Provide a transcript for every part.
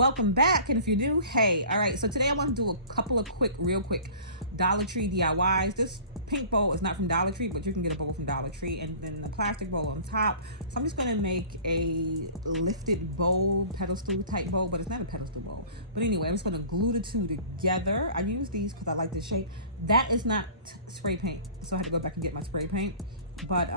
welcome back. And if you're new, hey, all right. So today I want to do a couple of real quick Dollar Tree DIYs. This pink bowl is not from Dollar Tree, but you can get a bowl from Dollar Tree, and then the plastic bowl on top. So I'm just gonna make a lifted bowl, pedestal type bowl, but it's not a pedestal bowl. But anyway, I'm just gonna glue the two together. I use these because I like the shape. That is not spray paint, so I had to go back and get my spray paint. But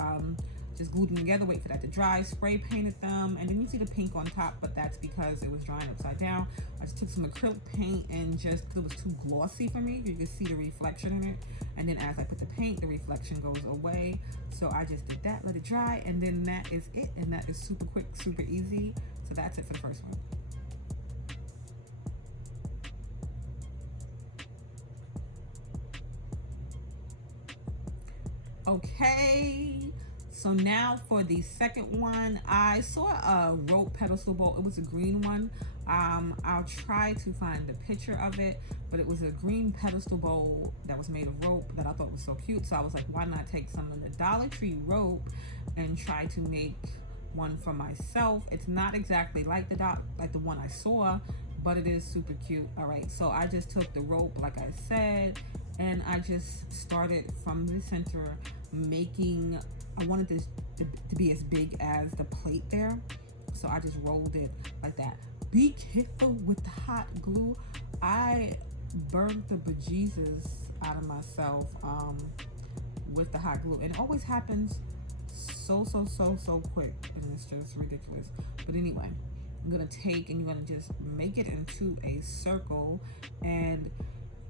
just glued them together, wait for that to dry, spray painted them, and then you see the pink on top, but that's because it was drying upside down. I just took some acrylic paint and just, it was too glossy for me, you can see the reflection in it, and then as I put the paint, the reflection goes away. So I just did that, let it dry, and then that is it, and that is super quick, super easy. So that's it for the first one. Okay, so now for the second one, I saw a rope pedestal bowl. It was a green one. I'll try to find the picture of it, but it was a green pedestal bowl that was made of rope that I thought was so cute. So I was like, why not take some of the Dollar Tree rope and try to make one for myself. It's not exactly like the one I saw, but it is super cute. All right, so I just took the rope, like I said, and I just started from the center making, I wanted this to be as big as the plate there. So I just rolled it like that. Be careful with the hot glue. I burned the bejesus out of myself with the hot glue. And it always happens so quick, and it's just ridiculous. But anyway, I'm gonna take, and you're gonna just make it into a circle, and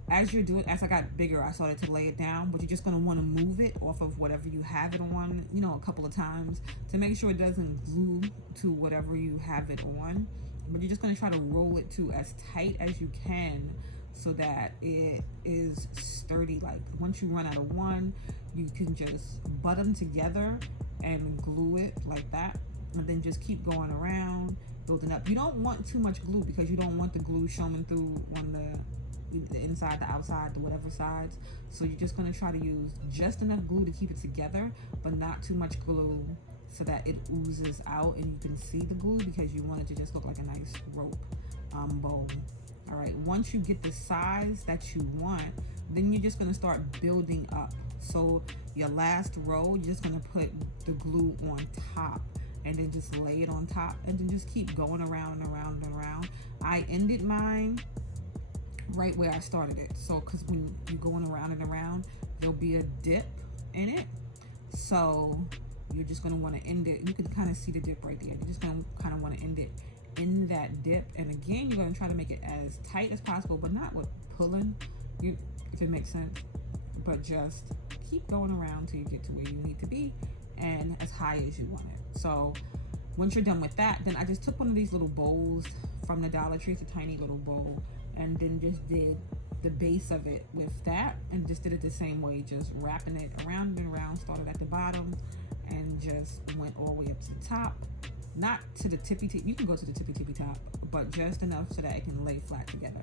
as you're doing, as I got bigger, I started to lay it down, but you're just going to want to move it off of whatever you have it on, you know, a couple of times to make sure it doesn't glue to whatever you have it on. But you're just going to try to roll it to as tight as you can so that it is sturdy. Like once you run out of one, you can just butt them together and glue it like that, and then just keep going around, building up. You don't want too much glue because you don't want the glue showing through on the inside, the outside, the whatever sides. So you're just going to try to use just enough glue to keep it together, but not too much glue so that it oozes out and you can see the glue, because you want it to just look like a nice rope bowl. All right, once you get the size that you want, then you're just going to start building up. So your last row, you're just going to put the glue on top and then just lay it on top, and then just keep going around and around and around. I ended mine right where I started it. So because when you're going around and around, there'll be a dip in it. So you're just going to want to end it. You can kind of see the dip right there. You're just going to kind of want to end it in that dip. And again, you're going to try to make it as tight as possible, but not with pulling, if it makes sense. But just keep going around till you get to where you need to be and as high as you want it. So once you're done with that, then I just took one of these little bowls from the Dollar Tree. It's a tiny little bowl, and then just did the base of it with that, and just did it the same way, just wrapping it around and around. Started at the bottom and just went all the way up to the top, not to the tippy tip. You can go to the tippy top, but just enough so that it can lay flat together.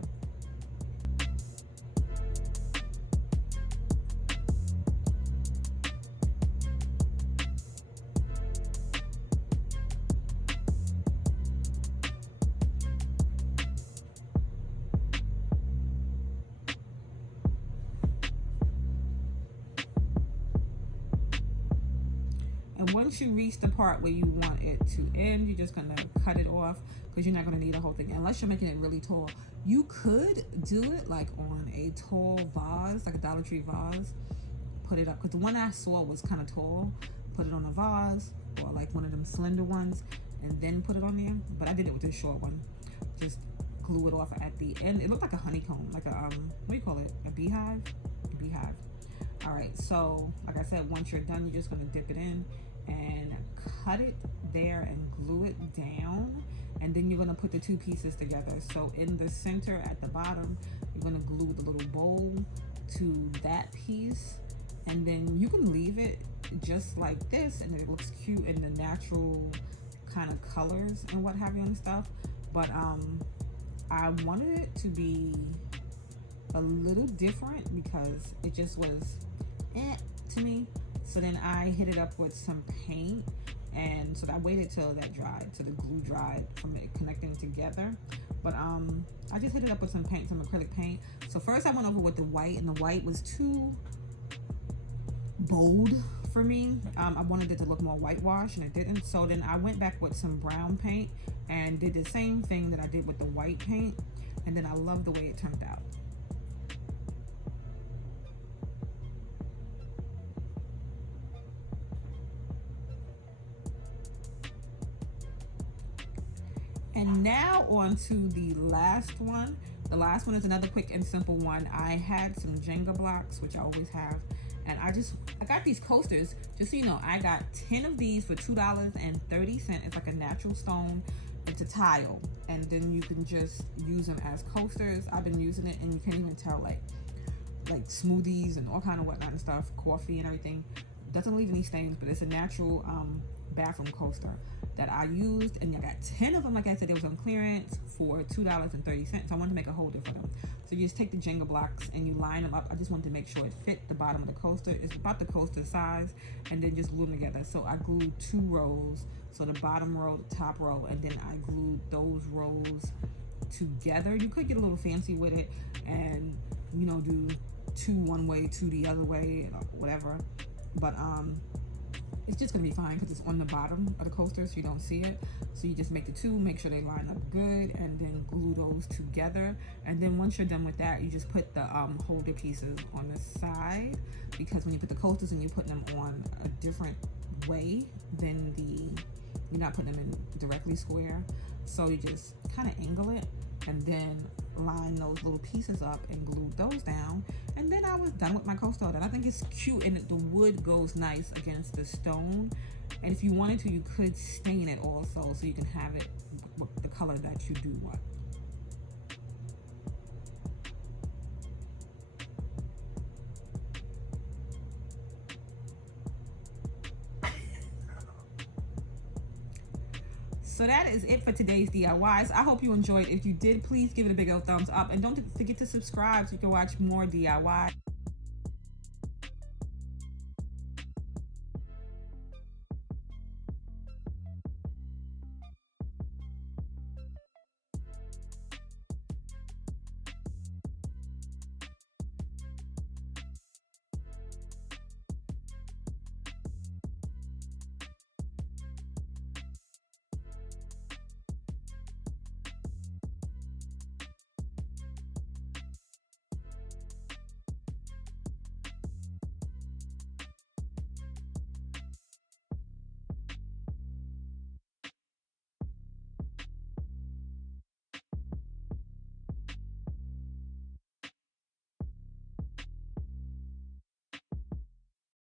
And once you reach the part where you want it to end, you're just gonna cut it off, because you're not gonna need a whole thing unless you're making it really tall. You could do it like on a tall vase, like a Dollar Tree vase. Put it up, because the one I saw was kind of tall. Put it on a vase or like one of them slender ones, and then put it on there. But I did it with this short one. Just glue it off at the end. It looked like a honeycomb, like a what do you call it? A beehive? A beehive. All right. So like I said, once you're done, you're just gonna dip it in and cut it there and glue it down, and then you're going to put the two pieces together. So in the center at the bottom, you're going to glue the little bowl to that piece, and then you can leave it just like this, and it looks cute in the natural kind of colors and what have you and stuff. But I wanted it to be a little different because it just was to me. So then I hit it up with some paint, and so I waited till that dried, till the glue dried from it connecting together. But I just hit it up with some paint, some acrylic paint. So first I went over with the white, and the white was too bold for me. I wanted it to look more whitewashed, and it didn't. So then I went back with some brown paint and did the same thing that I did with the white paint, and then I love the way it turned out. And now on to the last one. The last one is another quick and simple one. I had some Jenga blocks, which I always have, and I got these coasters. Just so you know, I got 10 of these for $2.30. It's like a natural stone. It's a tile, and then you can just use them as coasters. I've been using it, and you can't even tell, like smoothies and all kind of whatnot and stuff, coffee and everything. Doesn't leave any stains, but it's a natural bathroom coaster that I used, and I got 10 of them. Like I said, it was on clearance for $2.30. I wanted to make a holder for them. So you just take the Jenga blocks and you line them up. I just wanted to make sure it fit the bottom of the coaster. It's about the coaster size, and then just glue them together. So I glued 2 rows, so the bottom row, the top row, and then I glued those rows together. You could get a little fancy with it and, you know, do 2 one way, 2 the other way, whatever. But it's just gonna be fine because it's on the bottom of the coaster, so you don't see it. So you just make the 2, make sure they line up good, and then glue those together. And then once you're done with that, you just put the holder pieces on the side, because when you put the coasters and you put them on a different way than you're not putting them in directly square. So you just kind of angle it and then line those little pieces up and glue those down, and then I was done with my coaster. And I think it's cute, and the wood goes nice against the stone, and if you wanted to, you could stain it also, so you can have it with the color that you do want. So that is it for today's DIYs. I hope you enjoyed. If you did, please give it a big old thumbs up, and don't forget to subscribe so you can watch more DIY.